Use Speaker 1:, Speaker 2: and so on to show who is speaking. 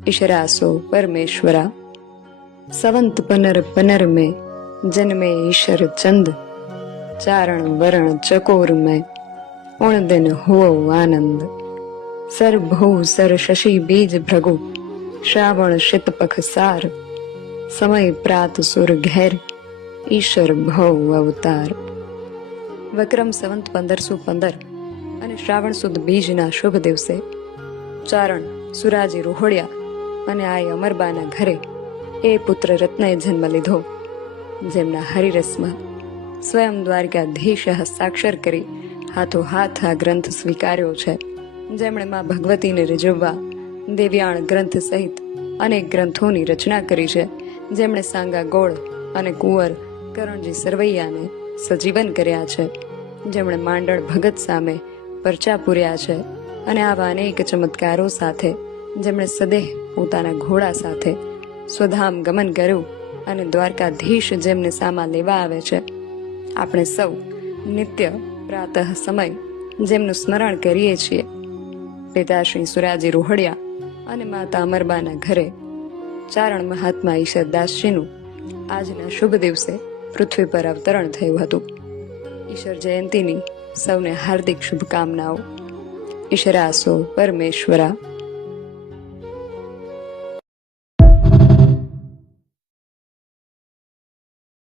Speaker 1: ઈશરાસો પરમેશ્વરા સવંત પનર પનર મે જન્મે ઈશ્વર ચંદ ચારણ વરણ ચકોર મે ઉણદન હુઓ આનંદ સર ભૌ સર શશી બીજ ભ્રગુ શ્રાવણ શિતપખ સાર સમય પ્રાત સુર ઘેર ઈશ્વર ભૌ અવતાર વક્રમ સંવંત પંદરસો પંદર અને શ્રાવણ સુદ બીજના શુભ દિવસે ચારણ સુરાજી રોહોડિયા અને આ અમરબાના ઘરે એ પુત્ર રત્નએ જન્મ લીધો, જેમના હરિરસમાં સ્વયં દ્વારકાધીશ હસ્તાક્ષર કરી હાથો હાથ આ ગ્રંથ સ્વીકાર્યો છે, જેમણે માં ભગવતીને રીઝવવા દેવ્યાણ ગ્રંથ સહિત અનેક ગ્રંથોની રચના કરી છે, જેમણે સાંગા ગોળ અને કુંવર, કરણજી સરવૈયાને સજીવન કર્યા છે, જેમણે માંડળ ભગત સામે પરચા પૂર્યા છે અને આવા અનેક ચમત્કારો સાથે જેમણે સદેહ પોતાના ઘોડા સાથે સ્વધામ ગમન કર્યું અને દ્વારકાધીશ જેમને સામા લેવા આવે છે, આપણે સૌ નિત્ય પ્રાતઃ સમય જેમનું સ્મરણ કરીએ છીએ. પિતાશ્રી સુરાજી રોહડિયા અને માતા અમરબાના ઘરે ચારણ મહાત્મા ઈશ્વરદાસજીનું આજના શુભ દિવસે પૃથ્વી પર અવતરણ થયું હતું. ઈશ્વર જયંતીની સૌને હાર્દિક શુભકામનાઓ. ઈશ્વરાસો પરમેશ્વરા.